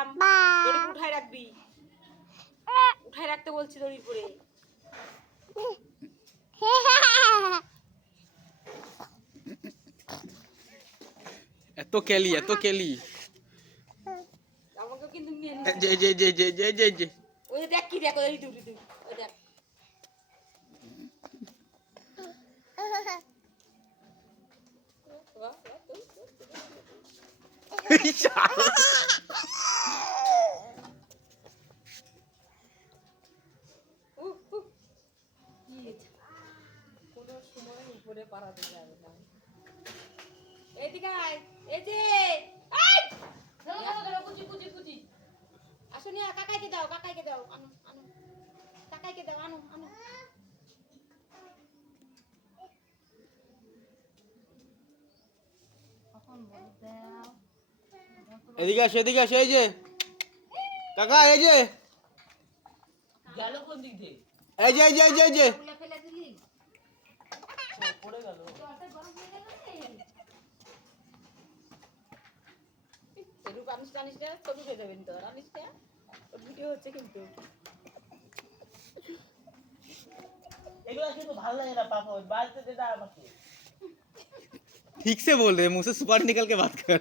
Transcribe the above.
দিলাম, দড়ি উঠায় রাখবি, উঠায় রাখতে বলছি দড়ির পরে। এত কেলি এত কেলি। আমাকে কিন্তু নিয়ে যে যে যে যে যে যে যে ওই দেখ কি দেখ ওই দূর দূর ওই দেখ কোনো সময় উপরে পারাতে যাবে না। এদিকে আয়, এই যে কুচি কুচি কুচি আসো নিয়ে কাকাইকে দাও, কাকাইকে দাও, আনো আনো, কাকাইকে দাও, আনো আনো। এদিকে আসো এদিকে আসো। এই যে কাকা এই যে গেল কোন দিক দিয়ে? এই যে এই যে এই যে এই যে ফেলে দিলি পড়ে গেল। এরূপ আনিস টানিস না, ছবি হয়ে যাবেন তো আনিস না, ওর ভিডিও হচ্ছে কিন্তু। এগুলো কিন্তু ভালো লাগে না পাপা, বাড়িতে দে আমাকে। ठीक से बोल रहे मुंह से सुपारी निकल के बात कर।